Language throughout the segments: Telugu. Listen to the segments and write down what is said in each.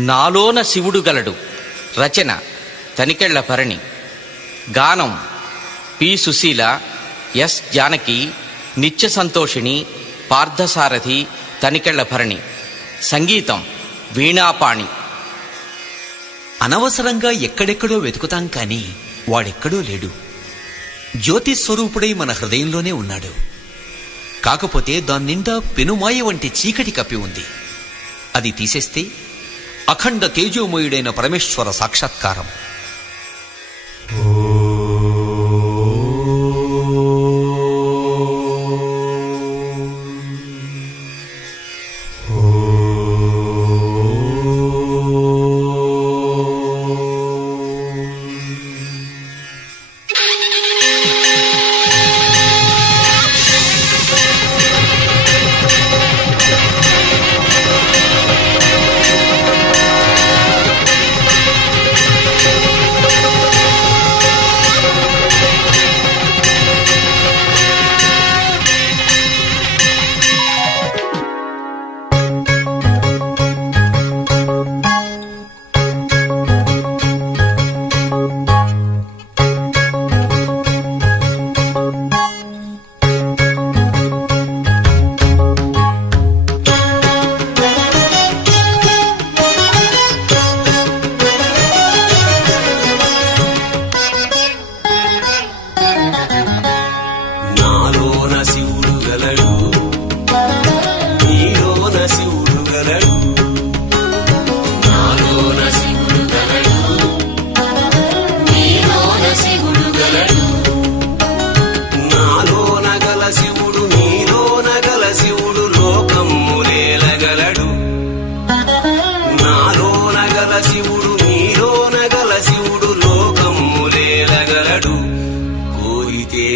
నాలోన శివుడు గలడు. రచన తనికెళ్ల భరణి. గానం పి సుశీల, ఎస్ జానకి, నిత్య సంతోషిణి, పార్థసారథి, తనికెళ్ల భరణి. సంగీతం వీణాపాణి. అనవసరంగా ఎక్కడెక్కడో వెతుకుతాం కాని వాడెక్కడో లేడు. జ్యోతిస్వరూపుడై మన హృదయంలోనే ఉన్నాడు. కాకపోతే దాన్నిండా పెనుమాయ వంటి చీకటి కప్పి ఉంది. అది తీసేస్తే అఖండ తేజోమయుడైన పరమేశ్వర సాక్షాత్కారం.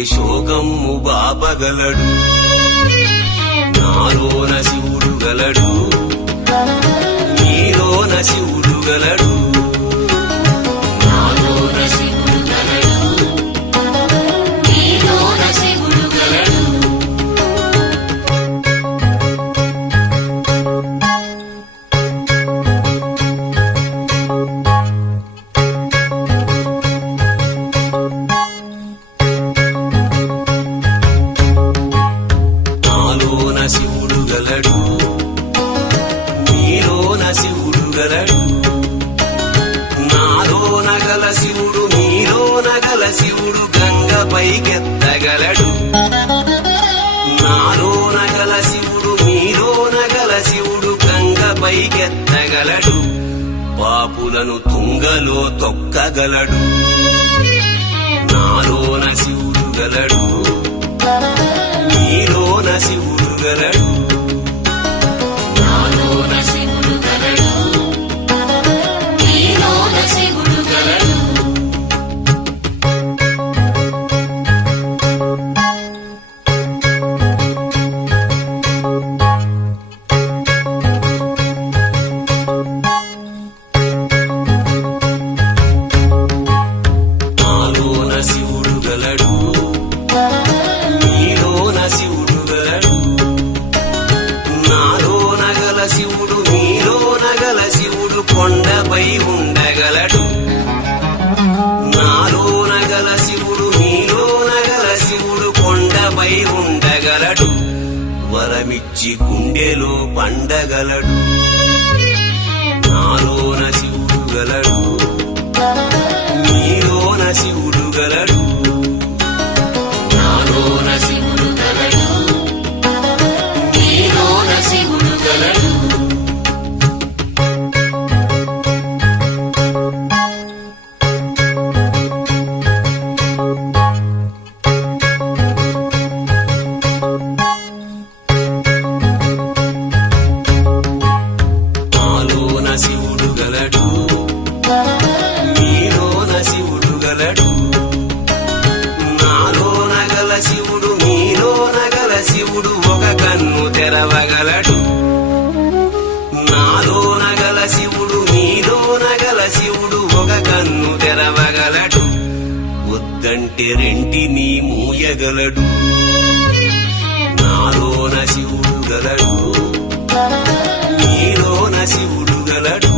శోకమ్ము బాపగలడు. నాలోన శివుడు గలడు, నీలోన శివుడు గలడు. నాలోన శివుడు గలడు, నీలోన శివుడు గలడు. శివుడు గలడు, నీలోన శివుడు గలడు. నాలోన గల శివుడు, నీలోన గల శివుడు గంగ పైకెత్తగలడు. నాలోన గల శివుడు, నీలోన గల శివుడు గంగ పైకెత్తగలడు. పాపులను తుంగలో తొక్కగలడు. నాలోన శివుడు గలడు, నీలోన శివుడు గలడు. నాలోన శివుడు గలడు, నీలోన శివుడు గలడు. నాలోన శివుడు గలడు, నీలోన శివుడు గలడు. నాలోన గల శివుడు, నీలోన గల శివుడు కొండపై ఉండగలడు. నాలోన గల శివుడు, నీలోన గల శివుడు కొండపై ఉండగలడు. వరమిచ్చి గుండెలో పండగలడు. నాలోన శివుడు గలడు, నీలోన శివుడు గలడు. నాలోన శివుడు గలడు, నీలోన శివుడు గలడు. నాలోన శివుడు గలడు, నీలోన శివుడు గలడు. నాలోన గల శివుడు, నీలోన గల శివుడు ఒక కన్ను తెరవగలడు. నాలోన గల శివుడు, నీలోన గల శివుడు ఒక కన్ను తెరవగలడు. వద్దంటే రెంటిని మూయగలడు. నాలోన శివుడు గలడు, నీలోన శివుడు గలడు.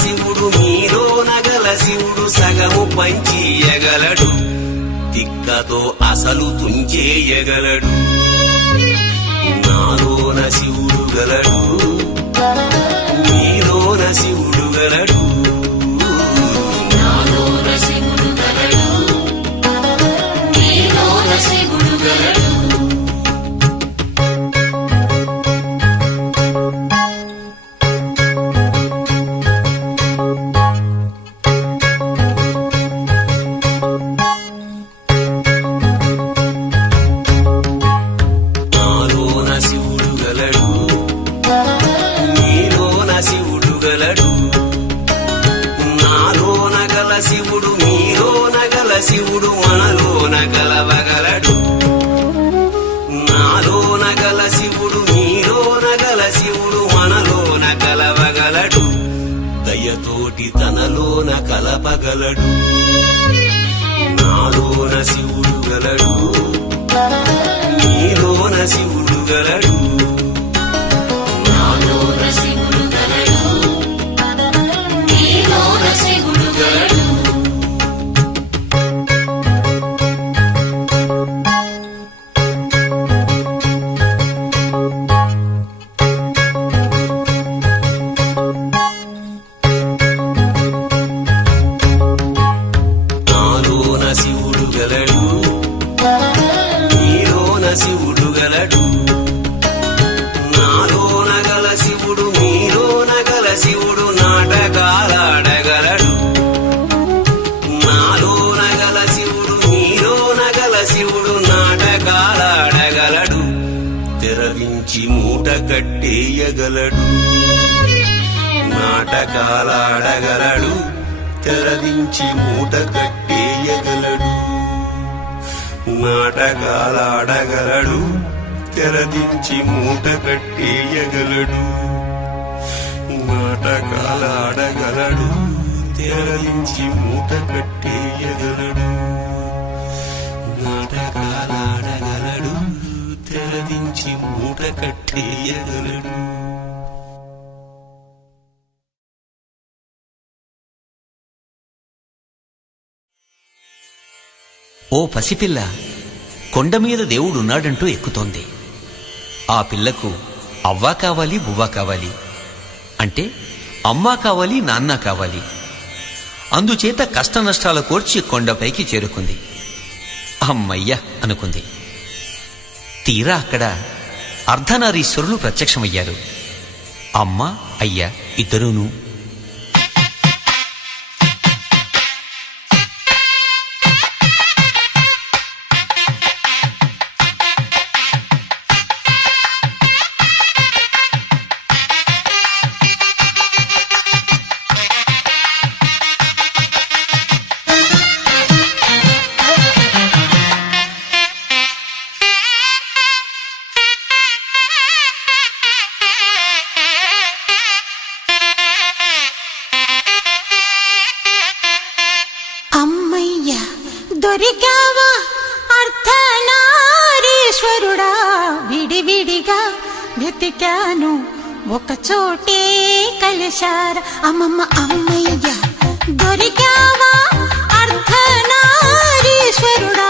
శివుడు మీలోన గల శివుడు సగము పంచియగలడు తిక్కతో అసలు తుంచేయగలడు నాలోన శివుడు గలడు మీలోన శివుడు గలడు నాలోన శివుడు గలడు నీలోన శివుడు గలడు నాలోన శివుడు గలడు మీలోన శివుడు గలడు నాలోన గల శివుడు మీలోన గల శివుడు మనలోన కలవగలడు నాలోన గల శివుడు మీలోన గల శివుడు మనలోన కలవగలడు దయతోటి తనలోన కలపగలడు నాలోన శివుడు గలడు నీలోన శివుడు గలడు నాలోన శివుడు గలడు నీలోన శివుడు గలడు నాలోన శివుడు గలడు నీలోన శివుడు గలడు నాలోన గల శివుడు మీలోన గల శివుడు నాటకాలాడగలడు నాలోన గల శివుడు మీలోన గల శివుడు నాటకాలాడగలడు తెరవించి మూట కట్టేయగలడు నాటకాలాడగలడు తెరదించి మూట కట్టేయగలడు నాటకాలాడగలడు తెరదించి మూట కట్టేయగలడు నాటకాలాడగలడు తెరదించి మూట కట్టేయగలడు నాటకాలాడగలడు తెరదించి మూట కట్టేయగలడు ఓ పసిపిల్ల కొండమీద దేవుడున్నాడంటూ ఎక్కుతోంది. ఆ పిల్లకు అవ్వా కావాలి బువ్వా కావాలి, అంటే అమ్మా కావాలి నాన్న కావాలి. అందుచేత కష్టనష్టాల కోర్చి కొండపైకి చేరుకుంది. అమ్మయ్య అనుకుంది. తీరా అక్కడ అర్ధనారీశ్వరులు ప్రత్యక్షమయ్యారు. అమ్మ అయ్య ఇద్దరూనూ. అమ్మయ్యా దొరికావా అర్ధనారీశ్వరుడా, విడివిడిగా వెతికాను ఒక చోటే కలిశారా. అమ్మమ్మ అమ్మయ్యా దొరికావా అర్ధనారీశ్వరుడా,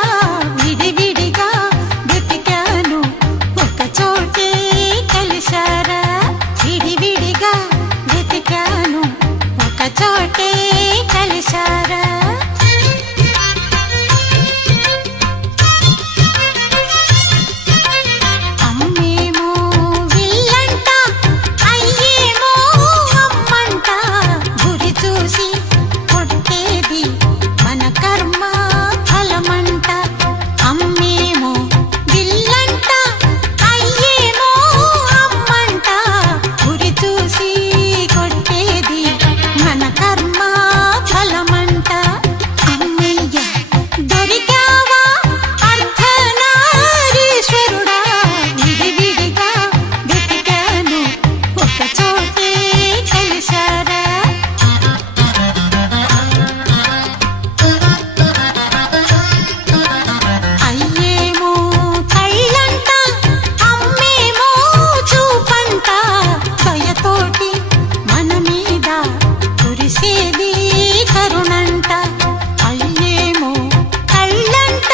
విడివిడిగా వెతికాను ఒక చోటే కలిశారా. విడివిడిగా వెతికాను ఒక చోటే కలిశారా. అమ్మేమో విల్లంట, అయ్యేమో అమ్మంట, గురి చూసి కొట్టేది మన కర్మ ఫలమంట. అమ్మేమో విల్లంట, అయ్యేమో అమ్మంట, గురి చూసి కొట్టేది మన కర్మ ఫలమంట. కురిసేది కరుణంట అయ్యేమో కళ్ళంట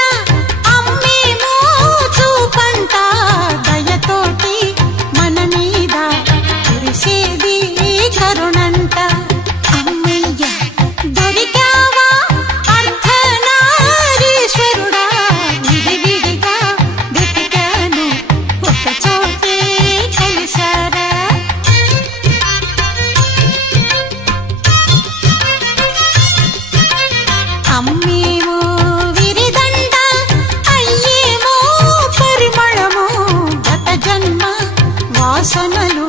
అమ్మేమో చూపంట దయతోటి మన మీద కురిసేది కరుణంట అమ్మయ్య దొరికావా అర్ధనారీశ్వరుడా విడివిడిగా వెతికాను ఒక చోటే కలిశారా అమ్మేమో విరిదండ అయ్యేమో పరిమళము గత జన్మ వాసనలు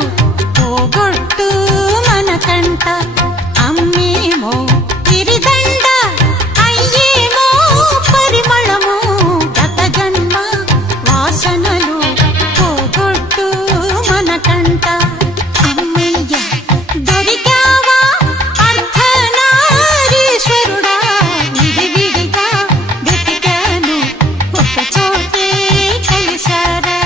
పోగొట్టు మనకంట అమ్మేమో విరిదండ అయ్యేమో పరిమళము గత జన్మ వాసనలు పోగొట్టు మనకంట అమ్మయ్య దొరికావా అర్ధనారీశ్వరుడా విడివిడిగా వెతికాను ఒక చోటే కలిశారా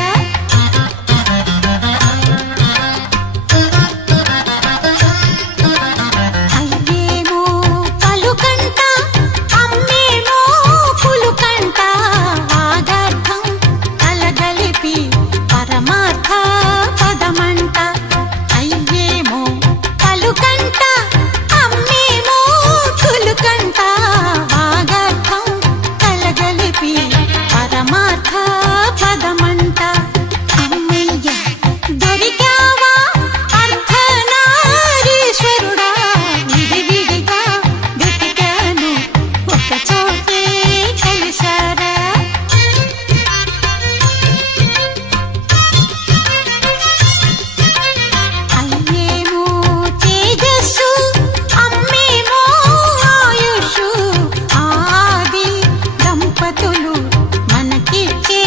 అయ్యేమో పలుకంట అమ్మేమో పులుకంట ఆగార్థం కలగలిపి పరమార్థ పదమంట అయ్యేమో పలుకంట అమ్మేమో పులుకంట ఆగార్థం కలగలిపి పరమార్థ పదమంట అమ్మయ్య దొరికావా అర్ధనారీశ్వరుడా విడివిడిగా వెతికాను ఒక చోటే కలిశారా అయ్యేమో తేజస్సు అమ్మేమో ఆయుషు ఆది దంపతులు మనకిచ్చే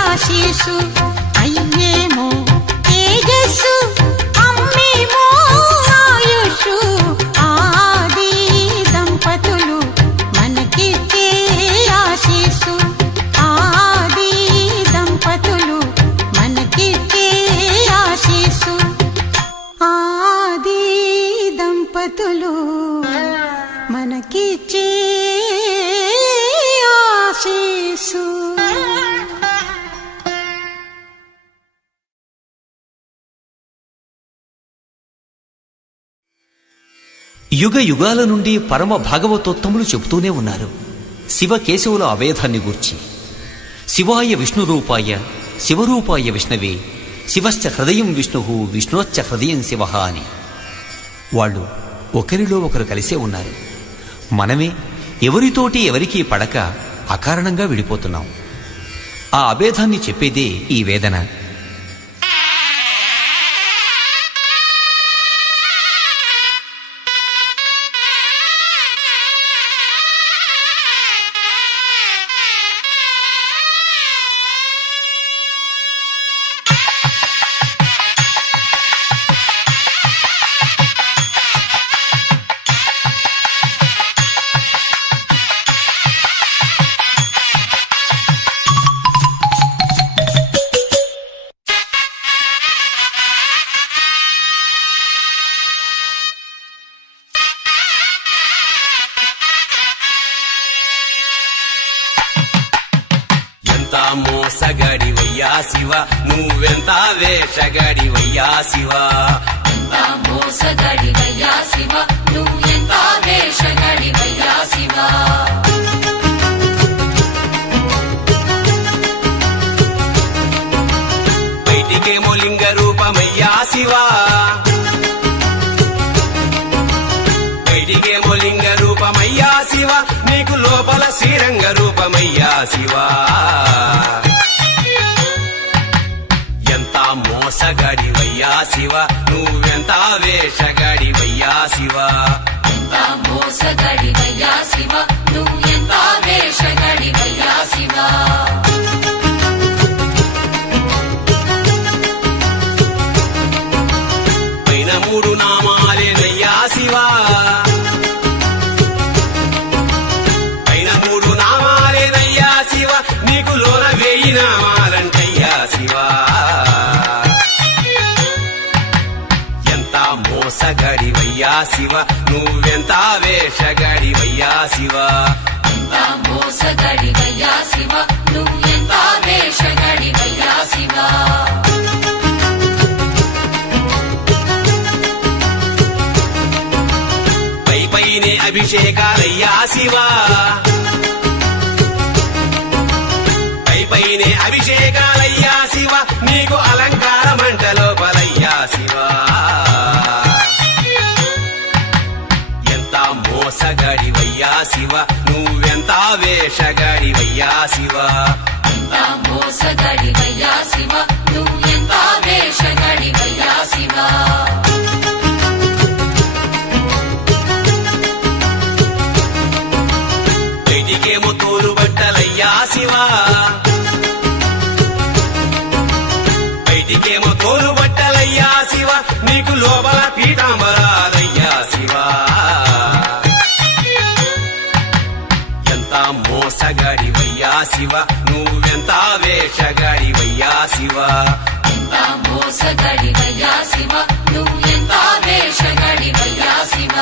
ఆశీసు అయ్యేమో తేజస్సు అమ్మేమో ఆయుషు ఆది దంపతులు మనకిచ్చే ఆశీసు ఆది దంపతులు మనకిచ్చే ఆశీసు ఆది దంపతులు మనకిచ్చే ఆశీసు యుగ యుగాల నుండి పరమ భాగవతోత్తములు చెబుతూనే ఉన్నారు శివకేశవుల అభేదాన్ని గూర్చి. శివాయ విష్ణురూపాయ శివరూపాయ విష్ణవే శివశ్చ హృదయం విష్ణు విష్ణుశ్చ హృదయం శివ అని. వాళ్ళు ఒకరిలో ఒకరు కలిసే ఉన్నారు. మనమే ఎవరితోటి ఎవరికీ పడక అకారణంగా విడిపోతున్నాం. ఆ అభేదాన్ని చెప్పేదే ఈ వేదన. మోసగడివయ్యా శివ నువ్వెంత వేషగడివయ్యా శివ ఎంత మోసగాడివయ్యా శివ నువ్వు ఎంత వేషగాడివయ్యా శివ బయటికేమో లింగ రూపమయ్యా శివ బయటికేమో లింగ రూపమయ్యా శివ నీకు లోపల శ్రీరంగ రూపమయ్యా శివ ఎంత మోసగాడివయ్యా శివ నువ్వెంత వేషగాడివయ్యా శివ ఎంత మోసగాడివయ్యా శివ నువ్వు ఎంత వేషగాడివయ్యా శివ పైన మూడు నామాలేనయ్యా శివ పైన మూడు నామాలేనయ్యా శివ నీకు లోన వేయి నామాలంటయ్యా శివ ఎంత మోసగాడి మోసగాడివయ్యా శివ నువ్వెంత వేషగాడివయ్యా శివ ఎంత మోసగాడివయ్యా శివ నువ్వు ఎంత వేషగాడివయ్యా శివ పైనే అభిషేకాలయ్యా శివ పైనే అభిషేకాలయ్యా శివ నీకు అలంకార మంటలోపలయ్యా శివ ఎంత మోసగాడివయ్యా శివ నువ్వెంత వేషగాడివయ్యా శివ ఎంత మోసగాడివయ్యా శివ నువ్వు ఎంత వేషగాడివయ్యా శివ బయటికేమో తోలు బట్టలయ్యా శివ బయటికేమో తోలు బట్టలయ్యా శివ నీకు లోపల పీతాంబరాలయ్యా శివ ఎంత మోసగాడివయ్యా శివ నువ్వెంత వేషగాడివయ్యా శివ ఎంత మోసగాడివయ్యా శివ నువ్వు ఎంత వేషగాడివయ్యా శివ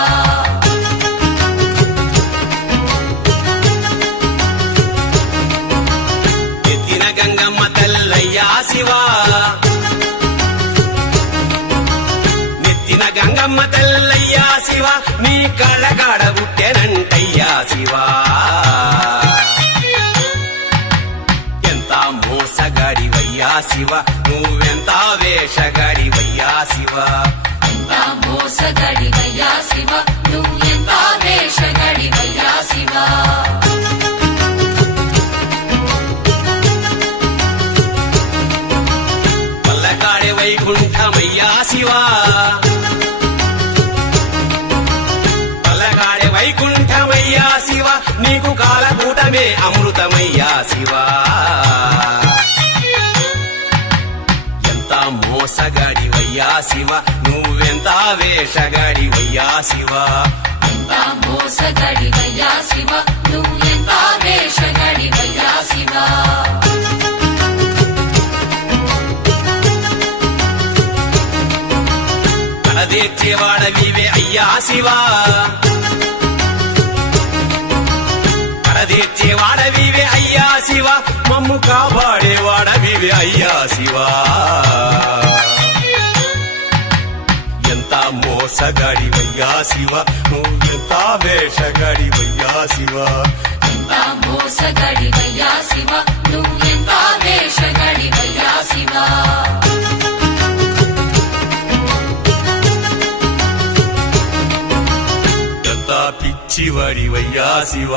ఎత్తిన గంగమ్మ తల్లయ్యా శివ నెత్తిన గంగమ్మ తల్లయ్యా శివ నీ కళ్ళగాడ పుట్టెనంటయ్యా శివ ఎంత మోసగాడివయ్యా శివ నువ్వెంత వేషగాడివయ్యా శివ ఎంత మోసగాడివయ్యా శివ నువ్వు ఎంత వేషగాడివయ్యా శివ పల్లకాడే వైకుంఠమయ్యా శివ పల్లకాడే వైకుంఠమయ్యా శివ నీకు కాలకూటమే అమృతమయ్యా శివ ఎంత మోసగాడివయ్యా శివ నువ్వెంత వేషగాడివయ్యా శివ ఎంత మోసగాడివయ్యా శివ నువ్వు ఎంత వేషగాడివయ్యా శివ కడదేర్చేవాడవివే అయ్యా శివ కడదేర్చేవాడవివే అయ్యా శివ మమ్ము కాపాడేవాడవివే అయ్యా శివ ఎంత మోసగాడివయ్యా శివ నువ్వెంత వేషగాడివయ్యా శివ ఎంత మోసగాడివయ్యా శివ నువ్వు ఎంత వేషగాడివయ్యా శివ ఎంత పిచ్చివాడివయ్యా శివ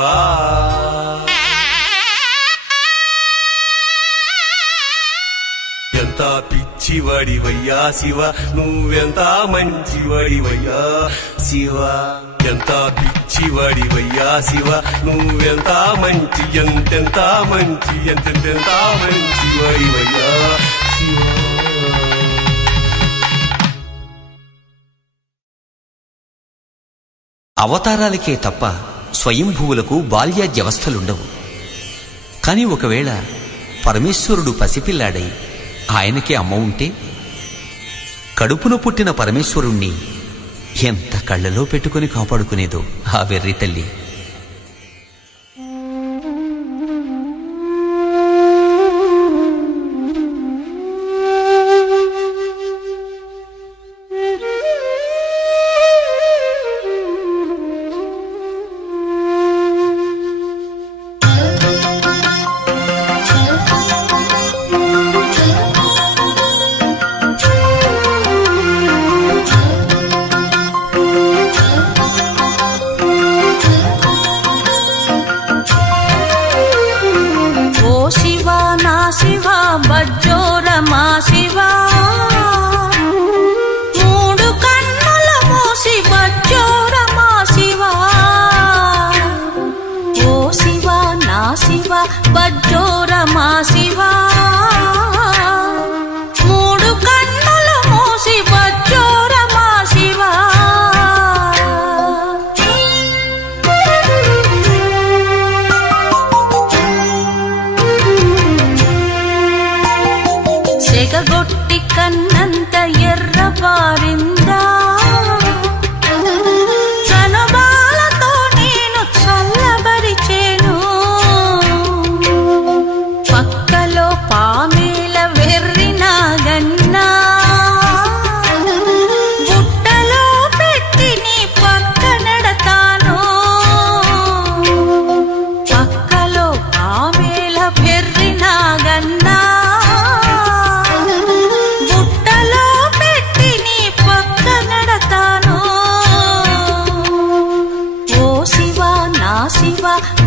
ఎంత పిచ్చివాడివయ్యా శివ నువ్వెంత మంచివాడివయ్యా శివ ఎంత పిచ్చివాడివయ్యా శివ నువ్వెంత మంచి ఎంతెంత మంచి ఎంతెంత మంచివాడివయ్యా శివ అవతారాలకే తప్ప స్వయంభువులకు బాల్యాద్యవస్థలుండవు. కాని ఒకవేళ పరమేశ్వరుడు పసిపిల్లాడై ఆయనకే అమ్మ ఉంటే కడుపున పుట్టిన పరమేశ్వరుణ్ణి ఎంత కళ్ళలో పెట్టుకుని కాపాడుకునేదో ఆ వెర్రి తల్లి. బజ్జోరమా శివా మూడు కన్నులు మూసి బజ్జోరమా శివా సెగగొట్టి కన్నంత ఎర్రబారిందా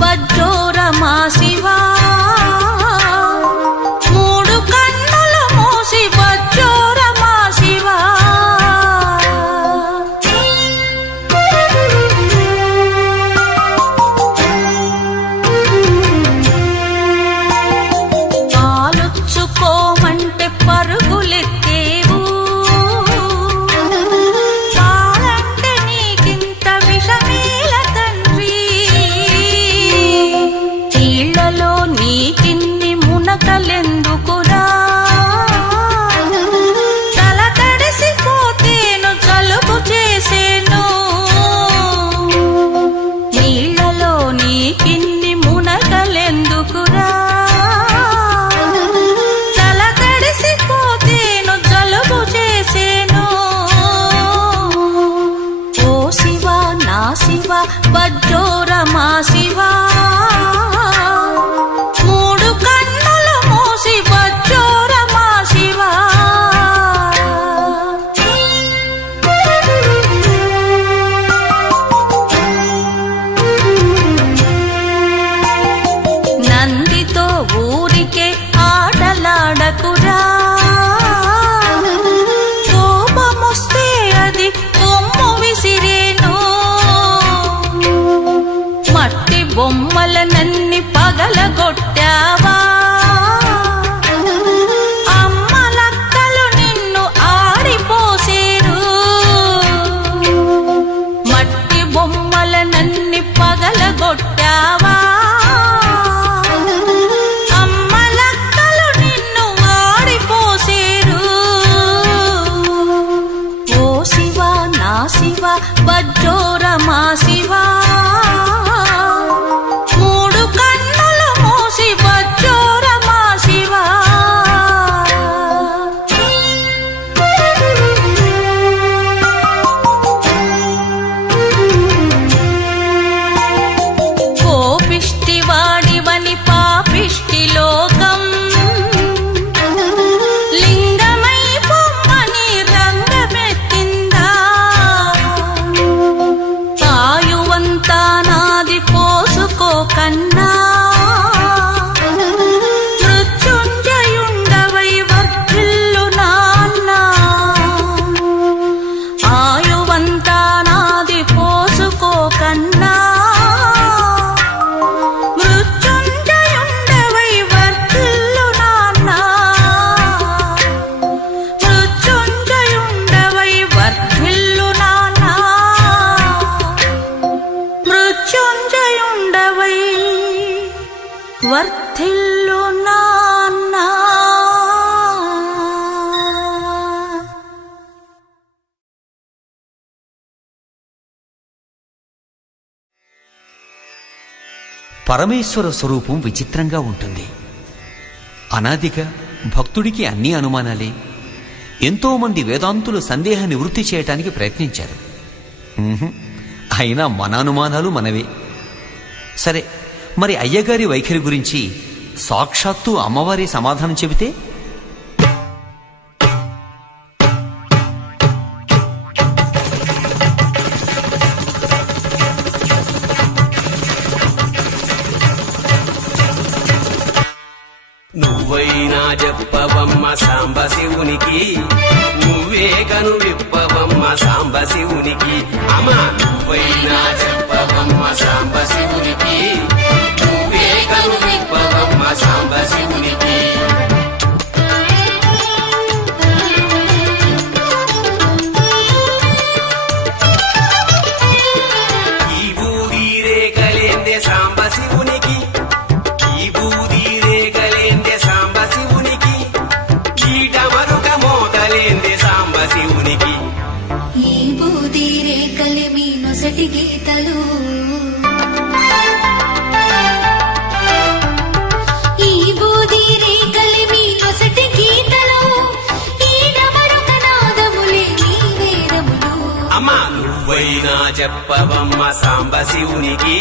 బజ్జోరమా శివ మూడు కన్నులు మూసి బజ్జోరమా శివ పాలుచ్చుకోమంటే పరుగులెత్తేవు చాలంటే నీకింత విషమేల తండ్రి నీళ్లలో నీకిన్ని మునకలెందుకురా తల తడిసిపోతేను జలుబు చేసేను నీళ్లలో నీకిన్ని మునకలెందుకురా తల తడిసిపోతేను జలుబు చేసేను ఓ శివ నా శివ బజ్జోరమా శివ మూడు కన్నులు మూసి బజ్జోరమా శివ నందితో ఊరికే ఆటలాడకురా కోపమొస్తే అది కొమ్ము విసిరేను మట్టి బొమ్మలనన్ని పగలగొట్టావా అమ్మలక్కలు నిన్ను ఆడిపోసేరు మట్టి బొమ్మలనన్ని పగలగొట్టావా అమ్మలక్కలు నిన్ను ఆడిపోసేరు ఓ శివ నా శివ బజ్జోరమా శివ మూడు కన్నులు మూసి బజ్జోరమా శివ కోపిష్టి వాడివని పాపిష్టి లోకం లింగమై పొమ్మని రంగమెత్తిందా ఆయువంతా నాది పోసుకోకన్నా మృత్యుంజయుండవై వర్ధిల్లు నాన్న ఆయువంతా నాది పోసుకోకన్నా మృత్యుంజయుండవై వర్ధిల్లు నాన్న మృత్యుంజయుండవై వర్ధిల్లు నాన్న మృత్యుంజయుండవై వర్ధిల్లు నాన్న పరమేశ్వర స్వరూపం విచిత్రంగా ఉంటుంది. అనాదిగా భక్తుడికి అన్ని అనుమానాలే. ఎంతోమంది వేదాంతులు సందేహ నివృత్తి చేయటానికి ప్రయత్నించారు. అయినా మన అనుమానాలు మనవే. సరే, మరి అయ్యగారి వైఖరి గురించి సాక్షాత్తు అమ్మవారి సమాధానం చెబితే? నువ్వైనా చెప్పవమ్మ సాంబ శివునికి, నువ్వే కను విప్పవమ్మ సాంబ శివునికి. అమ్మ నువ్వైనా చెప్పవమ్మ సాంబ శివునికి, నువ్వే కను విప్పవమ్మ సాంబ శివునికి. ఈ బూది రేఖలేందే సాంబ శివునికి, ఈ బూది రేఖలేందే సాంబ శివునికి, ఈట మరుక మోతలేందే సాంబ శివునికి. ఈ బూది రేఖలి మీ నొసటి గీతలు, ఈ బూది రేఖలి మీ నొసటి గీతలు, ఈ డమరుక నాదములే నీ వేదములు. అమ్మ నువ్వైనా చెప్పవమ్మ సాంబ శివునికి,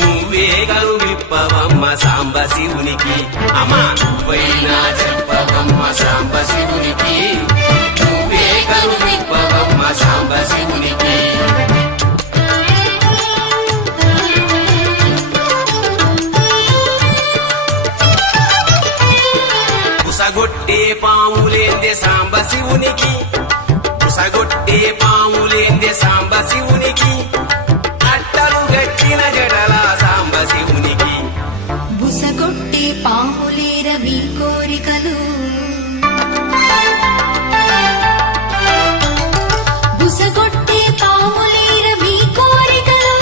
నువ్వే కను విప్పవమ్మ సాంబ శివునికి. అమ్మ నువ్వైనా చెప్పవమ్మ సాంబ శివునికి, నువ్వే కను విప్పవమ్మ సాంబ శివునికి. శివునికి అట్టలు గట్టిన జడల సాంబ శివునికి బుసగొట్టే పాములేర మీ కోరికలు బుసగొట్టే పాములేర మీ కోరికలు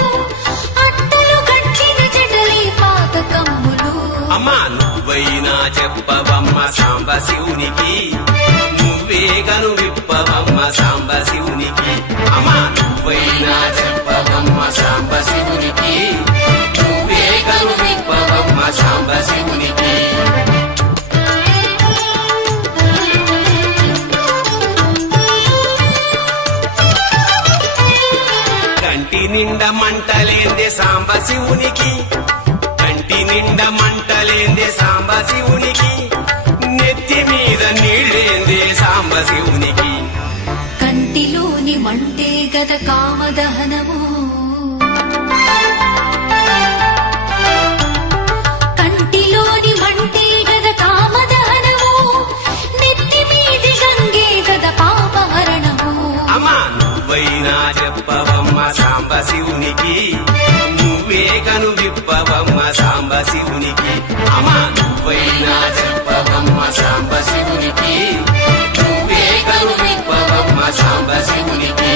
అట్టలు గట్టిన జడలే పాతకమ్ములు అమ్మా నువ్వైనా చెప్పవమ్మ సాంబ శివునికి నువ్వే గను విప్పవమ్మ సాంబ శివునికి అమ్మా నువ్వైనా చెప్పవమ్మ సాంబ శివునికి నువ్వే గను విప్పవమ్మ సాంబ శివునికి కంటి నిండా మంటలేందే సాంబ శివునికి కంటి నిండా మంటలేందే సాంబ శివునికి నెత్తి మీద నీళ్ళేందే సాంబ శివునికి కంటిలోని మంటే గద కామదహనము కంటిలోని మంటే గద కామదహనము నెత్తి మీది గంగే గద పాపహరణము అమ్మా నువ్వైనా చెప్పవమ్మ సాంబ శివునికి నువ్వే కను విప్పవమ్మ సాంబ శివునికి అమ్మా నువ్వైనా చెప్పవమ్మ సాంబ శివునికి నువ్వే కను విప్పవమ్మ సాంబ శివునికి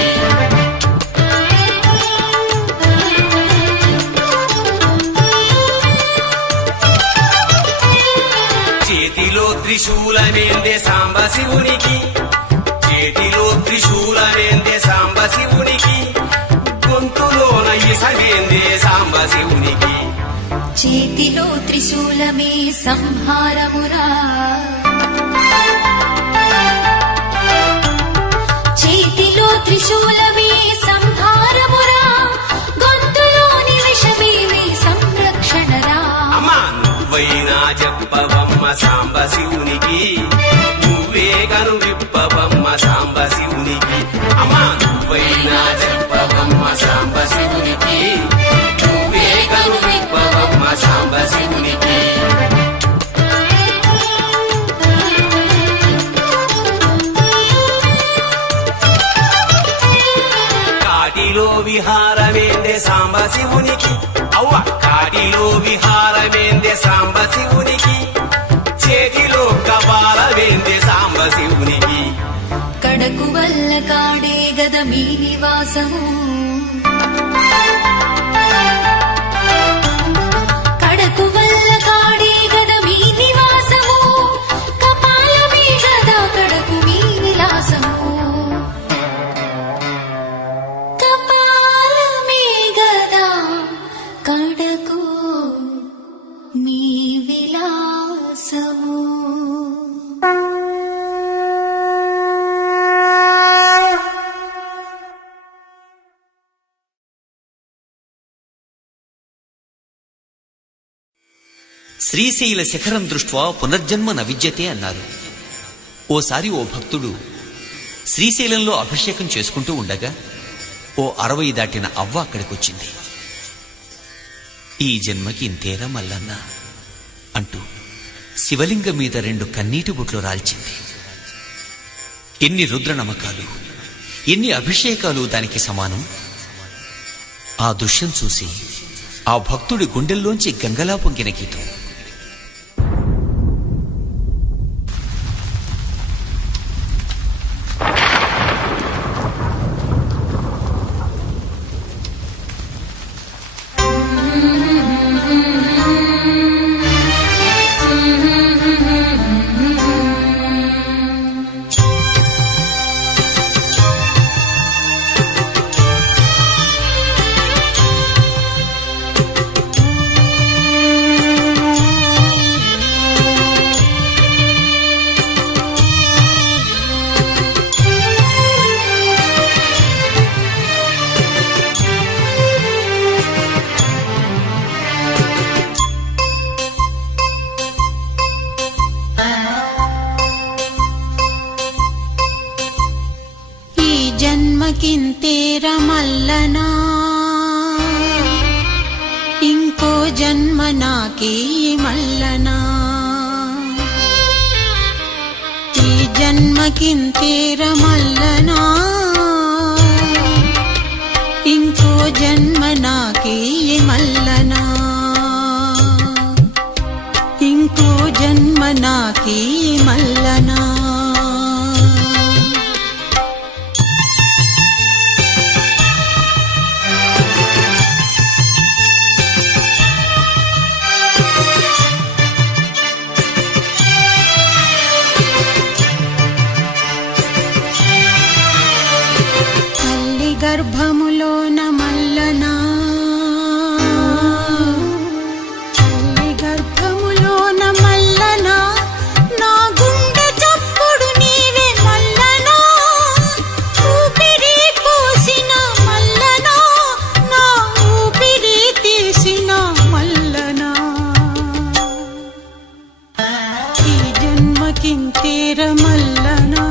చేతిలో త్రిశూలమేందే సాంబ శివునికి చేతిలో త్రిశూలమేందే సాంబ శివునికి గొంతులోన ఇసమేందే సాంబ శివునికి చేతిలో త్రిశూలమే సంహారమురా చేతిలో త్రిశూలమే సంహారమురా గొంతులోని విషమేమి సంరక్షణరా అమ్మా నువ్వైనా చెప్పవమ్మ సాంబ శివునికి నువ్వే గను విప్పవమ్మ సాంబ శివునికి అమ్మా నువ్వైనా చెప్పవమ్మ సాంబ శివునికి నువ్వే గను విప్పవమ్మ సాంబ శివునికి కాటిలో విహారమేందే సాంబ శివునికి అవ్వ కాటిలో విహారమేందే సాంబ శివునికి చేతిలో కపాలమేందే సాంబ శివునికి కడకు వల్ల కాడే గద మీ నివాసము కడకు వల్ల కాడే గద మీ నివాసము కపాలమే గద కడకు మీ విలాసము కపాలమే గద కడకు మీ విలాసము శ్రీశైల శిఖరం దృష్ట్వా పునర్జన్మ న విద్యతే అన్నారు. ఓసారి ఓ భక్తుడు శ్రీశైలంలో అభిషేకం చేసుకుంటూ ఉండగా ఓ 60 దాటిన అవ్వ అక్కడికొచ్చింది. ఈ జన్మకి ఇంతేరా మల్లన్న అంటూ శివలింగం మీద 2 కన్నీటి బొట్లు రాల్చింది. ఎన్ని రుద్ర నమ్మకాలు, ఎన్ని అభిషేకాలు దానికి సమానం. ఆ దృశ్యం చూసి ఆ భక్తుడి గుండెల్లోంచి గంగలా పొంగిన గీతం. జన్మకింతేర మల్లనా ఇంకో జన్మ నాకే మల్లనా ఈ జన్మకింతేర మల్లనా ఇంకో జన్మ నాకీ మల్లనా ఇంకో జన్మ నాకీ మల్లనా గర్భములోన మల్లనా తల్లి గర్భములోన మల్లనా నా గుండె చప్పుడు నీవే మల్లనా ఊపిరి పోసిన మల్లనా నా ఊపిరి తీసిన మల్లనా ఈ జన్మకింతేర మల్లనా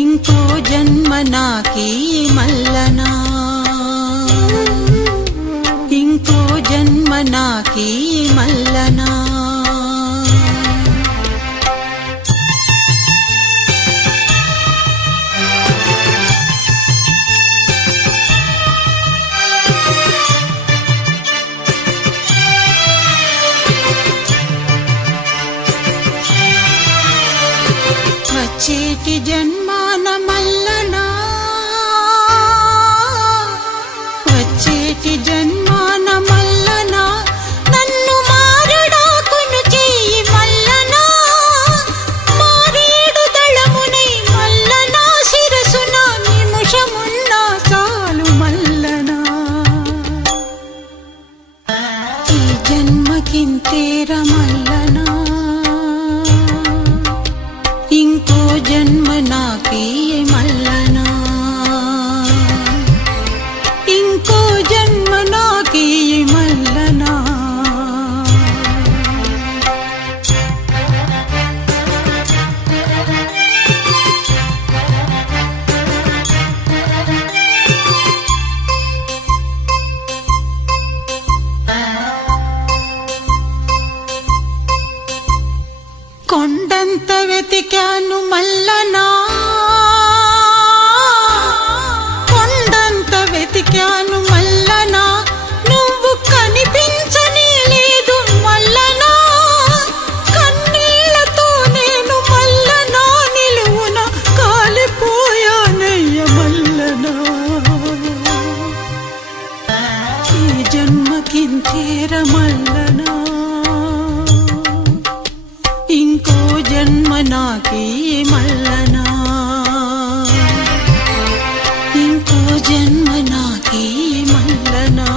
ఇంకో జన్మ నాకీ మల్లనా ఇంకో జన్మ నాకీ మల్లనా వచ్చేటి జన్మాన మల్లనా వచ్చేటి జన్మాన మల్లనా నన్ను మారడాకును చెయ్యి మల్లనా మారేడు దళమునై మల్లనా శిరసున నిమిషమున్నా చాలు మల్లనా ఈ జన్మకింతేర మల్లనా ఇంకో జన్మ నాకీ మల్లనా ఇంకో జన్మ నాకీ మల్లనా కొండంత వెతికాను మల్లనా కొండంత వెతికాను మల్లనా నువ్వు కనిపించనే లేదు మల్లనా కన్నీళ్లతో నేను మల్లనా నిలువున కాలిపోయానయ్య మల్లనా ఈ జన్మకింతేర మల్లనా ఇంకో జన్మ నాకీ మల్లనా ఇంకో జన్మ నాకీ మల్లనా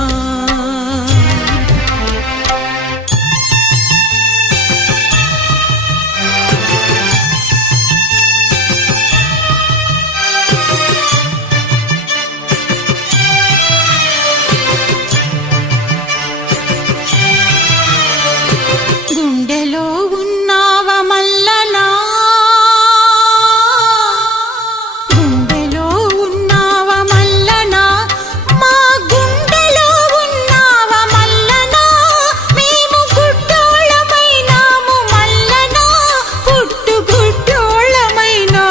గుండెలో ఉన్నావ మల్లనా గుండెలో ఉన్నావ మల్లనా మా గుండెలో ఉన్నావ మల్లనా మేము గుడ్డోళ్ళమైనాము మల్లనా పుట్టు గుడ్డోళ్ళమైనాము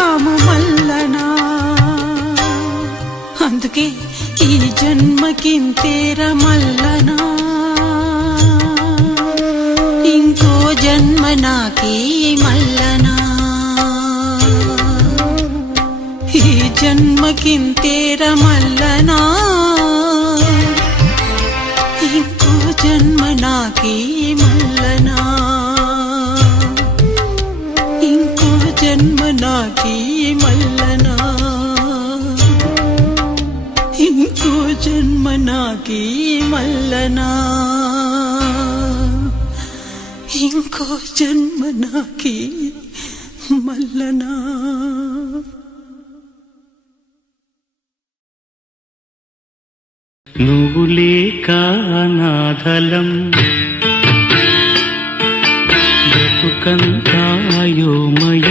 మల్లనా అందుకే ఈ జన్మకింతేర మల్లనా ఇంకో జన్మ నాకీ మల్లనా ఈ జన్మకింతేర మల్లనా ఇంకో జన్మ నాకీ మల్లనా ఇంకో జన్మ నాకీ మల్లనా ఇంకో జన్మ నాకీ మల్లనా ఇంకో జన్మ నాకీ మల్లనా నువ్వు లేక అనాథలం బ్రతుకంతాయోమయం